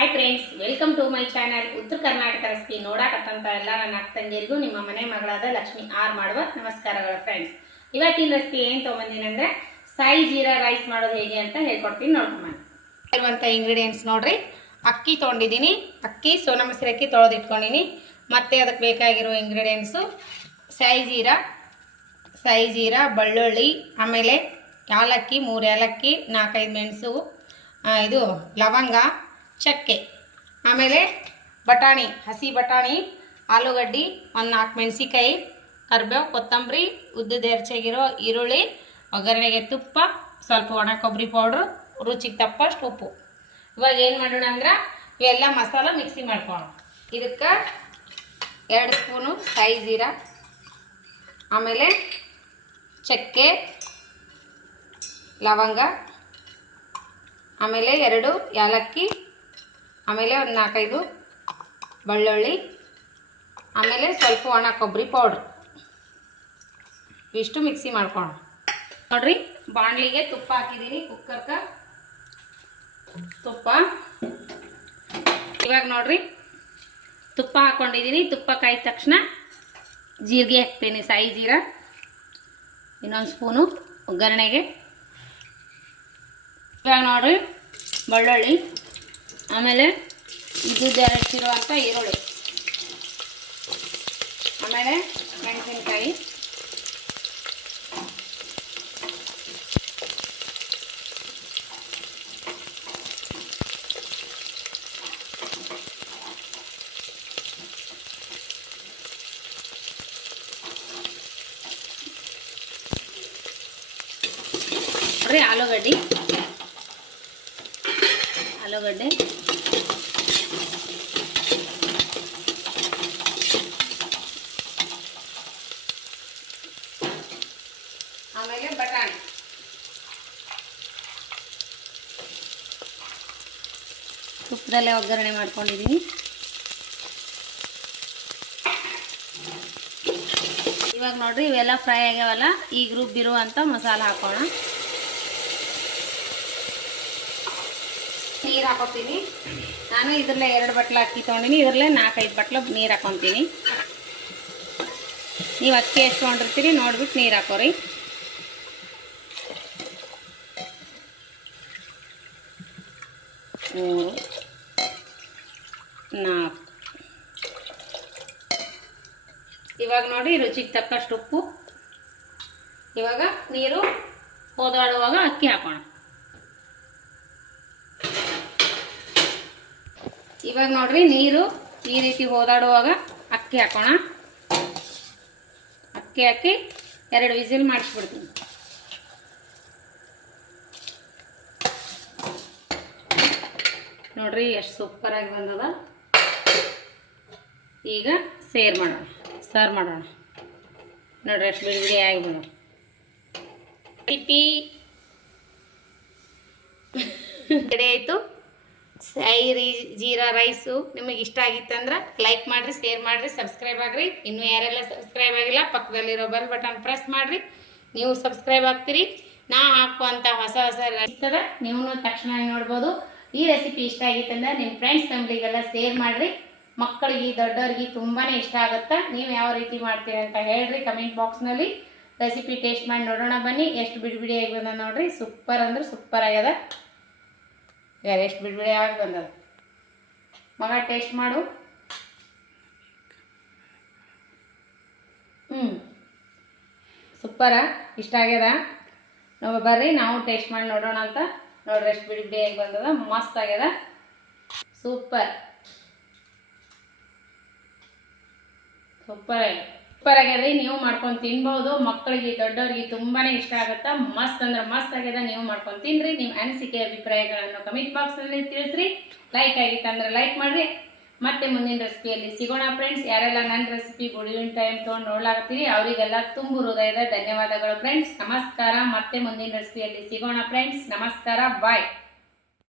Hi friends, welcome to my channel. Uttara Karnataka recipe ನೋಡಕತ್ತಂತ ಎಲ್ಲ ನನ್ನ ಅಕ್ಕ ತಂಗಿಯರಿಗೂ ನಿಮ್ಮ ಮನೆ ಮಗಳಾದ ಲಕ್ಷ್ಮಿ ಆರ್ ಮಾಡುವ ನಮಸ್ಕಾರಗಳು ಫ್ರೆಂಡ್ಸ್. ಇವತ್ತಿನ ರೆಸಿಪಿ ಏನು ತೊಗೊಂಬಂದಿನಂದ್ರೆ ಸಾಯಿ ಜೀರಾ ರೈಸ್ ಮಾಡೋದು ಹೇಗೆ ಅಂತ ಹೇಳ್ಕೊಡ್ತೀನಿ. ನೋಡ್ಕೊಂಬ ಇರುವಂಥ ಇಂಗ್ರೀಡಿಯೆಂಟ್ಸ್ ನೋಡ್ರಿ. ಅಕ್ಕಿ ತೊಗೊಂಡಿದ್ದೀನಿ. ಅಕ್ಕಿ ಸೋನಾ ಮಸೂರಿ ಅಕ್ಕಿ ತೊಳೆದಿಟ್ಕೊಂಡಿನಿ. ಮತ್ತು ಅದಕ್ಕೆ ಬೇಕಾಗಿರೋ ಇಂಗ್ರೀಡಿಯೆಂಟ್ಸು ಸಾಯಿ ಜೀರಾ, ಬೆಳ್ಳುಳ್ಳಿ, ಆಮೇಲೆ ಏಲಕ್ಕಿ 3 ಏಲಕ್ಕಿ, 4-5 ಮೆಣಸು, ಇದು ಲವಂಗ, ಚಕ್ಕೆ, ಆಮೇಲೆ ಬಟಾಣಿ, ಹಸಿ ಬಟಾಣಿ, ಆಲೂಗಡ್ಡೆ, 1-4 ಮೆಣಸಿಕಾಯಿ, ಕರಿಬೇವು, ಕೊತ್ತಂಬರಿ, ಉದ್ದದ ಹೆಚ್ಚಾಗಿರೋ ಈರುಳ್ಳಿ, ಒಗ್ಗರಣೆಗೆ ತುಪ್ಪ, ಸ್ವಲ್ಪ ಒಣ ಕೊಬ್ಬರಿ ಪೌಡ್ರು, ರುಚಿಗೆ ತಪ್ಪಷ್ಟು ಉಪ್ಪು. ಇವಾಗ ಏನು ಮಾಡೋಣ ಅಂದ್ರೆ ಇವೆಲ್ಲ ಮಸಾಲ ಮಿಕ್ಸಿ ಮಾಡ್ಕೊಳ್ಳೋಣ. ಇದಕ್ಕೆ 2 ಸ್ಪೂನು ಸಾಯಿ ಜೀರಾ, ಆಮೇಲೆ ಚಕ್ಕೆ, ಲವಂಗ, ಆಮೇಲೆ 2 ಏಲಕ್ಕಿ, ಆಮೇಲೆ 4-5 ಬೆಳ್ಳುಳ್ಳಿ, ಆಮೇಲೆ ಸ್ವಲ್ಪ ಒಣ ಕೊಬ್ಬರಿ ಪೌಡ್ರ್. ಇಷ್ಟು ಮಿಕ್ಸಿ ಮಾಡ್ಕೊಳ್ಳೋಣ. ನೋಡ್ರಿ, ಬಾಣಲಿಗೆ ತುಪ್ಪ ಹಾಕಿದ್ದೀನಿ. ಕುಕ್ಕರ್ಗೆ ತುಪ್ಪ. ಇವಾಗ ನೋಡ್ರಿ, ತುಪ್ಪ ಹಾಕ್ಕೊಂಡಿದ್ದೀನಿ. ತುಪ್ಪ ಕಾಯ್ದ ತಕ್ಷಣ ಜೀರಿಗೆ ಹಾಕ್ತೀನಿ. ಸಾಯಿ ಜೀರಾ ಇನ್ನೊಂದು ಸ್ಪೂನು ಒಗ್ಗರಣೆಗೆ. ಇವಾಗ ನೋಡ್ರಿ, ಬೆಳ್ಳುಳ್ಳಿ, ಆಮೇಲೆ ಇದ್ದು ಹೆಚ್ಚಿರುವಂಥ ಈರುಳ್ಳಿ, ಆಮೇಲೆ ಮೆಣಸಿನ್ಕಾಯಿ, ಆಲೂಗಡ್ಡೆ, ಆಮೇಲೆ ಬಟಾಣಿ. ತುಪ್ಪದಲ್ಲೇ ಒಗ್ಗರಣೆ ಮಾಡ್ಕೊಂಡಿದ್ದೀನಿ. ಇವಾಗ ನೋಡ್ರಿ, ಇವೆಲ್ಲ ಫ್ರೈ ಆಗ್ಯಾವಲ್ಲ, ಈಗ ರುಬ್ಬಿರುವಂಥ ಮಸಾಲ ಹಾಕೋಣ. ನೀರು ಹಾಕೋತೀನಿ. ನಾನು ಇದರಲ್ಲೇ 2 ಬಟ್ಲು ಅಕ್ಕಿ ತೊಗೊಂಡಿನಿ. ಇದರಲ್ಲೇ 4-5 ಬಟ್ಲು ನೀರು ಹಾಕೊತೀನಿ. ನೀವು ಅಕ್ಕಿ ಎಷ್ಟು ತೊಗೊಂಡಿರ್ತೀರಿ ನೋಡ್ಬಿಟ್ಟು ನೀರು ಹಾಕೋರಿ. ಮೂರು, 4. ಇವಾಗ ನೋಡಿ, ರುಚಿಗೆ ತಕ್ಕಷ್ಟು ಉಪ್ಪು. ಇವಾಗ ನೀರು ಹೋದಾಡುವಾಗ ಅಕ್ಕಿ ಹಾಕೋಣ. ಇವಾಗ ನೋಡ್ರಿ, ನೀರು ಈ ರೀತಿ ಹೋದಾಡುವಾಗ ಅಕ್ಕಿ ಹಾಕೋಣ. ಅಕ್ಕಿ ಹಾಕಿ 2 ವಿಸಿಲ್ ಮಾಡಿಸ್ಬಿಡ್ತೀನಿ. ನೋಡ್ರಿ, ಎಷ್ಟು ಸೂಪರಾಗಿ ಬಂದದ. ಈಗ ಸರ್ವ್ ಮಾಡೋಣ. ನೋಡ್ರಿ, ಎಷ್ಟು ಬಿಡಿ ಬಿಡಿ ಆಗಿ ಬಂದ. ರೆಡಿ ಆಯಿತು ಸಾಯಿ ಜೀರಾ ರೈಸು. ನಿಮಗೆ ಇಷ್ಟ ಆಗಿತ್ತಂದ್ರೆ ಲೈಕ್ ಮಾಡಿರಿ, ಶೇರ್ ಮಾಡಿರಿ, ಸಬ್ಸ್ಕ್ರೈಬ್ ಆಗಿರಿ. ಇನ್ನೂ ಯಾರೆಲ್ಲ ಸಬ್ಸ್ಕ್ರೈಬ್ ಆಗಿಲ್ಲ, ಪಕ್ಕದಲ್ಲಿರೋ ಬೆಲ್ ಬಟನ್ ಪ್ರೆಸ್ ಮಾಡಿರಿ. ನೀವು ಸಬ್ಸ್ಕ್ರೈಬ್ ಆಗ್ತೀರಿ. ನಾ ಹಾಕುವಂಥ ಹೊಸ ಇರ್ತದೆ, ನೀವು ತಕ್ಷಣ ನೋಡ್ಬೋದು. ಈ ರೆಸಿಪಿ ಇಷ್ಟ ಆಗಿತ್ತಂದ್ರೆ ನಿಮ್ಮ ಫ್ರೆಂಡ್ಸ್ ಫ್ಯಾಮಿಲಿಗೆಲ್ಲ ಶೇರ್ ಮಾಡಿರಿ. ಮಕ್ಕಳಿಗೆ, ದೊಡ್ಡವ್ರಿಗೆ ತುಂಬಾ ಇಷ್ಟ ಆಗುತ್ತೆ. ನೀವು ಯಾವ ರೀತಿ ಮಾಡ್ತೀರಿ ಅಂತ ಹೇಳ್ರಿ ಕಮೆಂಟ್ ಬಾಕ್ಸ್ನಲ್ಲಿ. ರೆಸಿಪಿ ಟೇಸ್ಟ್ ಮಾಡಿ ನೋಡೋಣ ಬನ್ನಿ. ಎಷ್ಟು ಬಿಡಿ ಬಿಡಿಯಾಗಿ ಬಂದ ನೋಡ್ರಿ. ಸೂಪರ್ ಅಂದ್ರೆ ಸೂಪರ್ ಆಗ್ಯದ. ಎಷ್ಟು ಬಿಡಿ ಬಿಡಿಯಾಗಿ ಬಂದದ. ಮಗ ಟೇಸ್ಟ್ ಮಾಡು. ಸೂಪರ, ಇಷ್ಟ ಆಗ್ಯದ. ನಾವು ಬರ್ರಿ, ನಾವು ಟೇಸ್ಟ್ ಮಾಡಿ ನೋಡೋಣ ಅಂತ. ನೋಡ್ರಿ, ಎಷ್ಟು ಬಿಡಿ ಬಿಡಿಯಾಗಿ ಬಂದದ. ಮಸ್ತ್ ಆಗ್ಯದ. ಸೂಪರ್ ಆಗ್ಯದ್ರಿ. ನೀವು ಮಾಡ್ಕೊಂಡು ತಿನ್ಬಹುದು. ಮಕ್ಕಳಿಗೆ, ದೊಡ್ಡವ್ರಿಗೆ ತುಂಬಾ ಇಷ್ಟ ಆಗುತ್ತೆ. ಮಸ್ತ್ ಅಂದ್ರೆ ಮಸ್ತ್ ಆಗ್ಯದ. ನೀವು ಮಾಡ್ಕೊಂಡು ತಿನ್ರಿ. ನಿಮ್ಮ ಅನಿಸಿಕೆ, ಅಭಿಪ್ರಾಯಗಳನ್ನು ಕಮೆಂಟ್ ಬಾಕ್ಸ್ನಲ್ಲಿ ತಿಳಿಸ್ರಿ. ಲೈಕ್ ಆಗಿತ್ತಂದ್ರೆ ಲೈಕ್ ಮಾಡಿರಿ. ಮತ್ತೆ ಮುಂದಿನ ರೆಸಿಪಿಯಲ್ಲಿ ಸಿಗೋಣ ಫ್ರೆಂಡ್ಸ್. ಯಾರೆಲ್ಲ ನನ್ನ ರೆಸಿಪಿ ಬಿಡುವಿನ ಟೈಮ್ ತೊಗೊಂಡು ನೋಡ್ಲಾಗ್ತೀರಿ ಅವರಿಗೆಲ್ಲ ತುಂಬ ಹೃದಯದ ಧನ್ಯವಾದಗಳು ಫ್ರೆಂಡ್ಸ್. ನಮಸ್ಕಾರ. ಮತ್ತೆ ಮುಂದಿನ ರೆಸಿಪಿಯಲ್ಲಿ ಸಿಗೋಣ ಫ್ರೆಂಡ್ಸ್. ನಮಸ್ಕಾರ, ಬಾಯ್.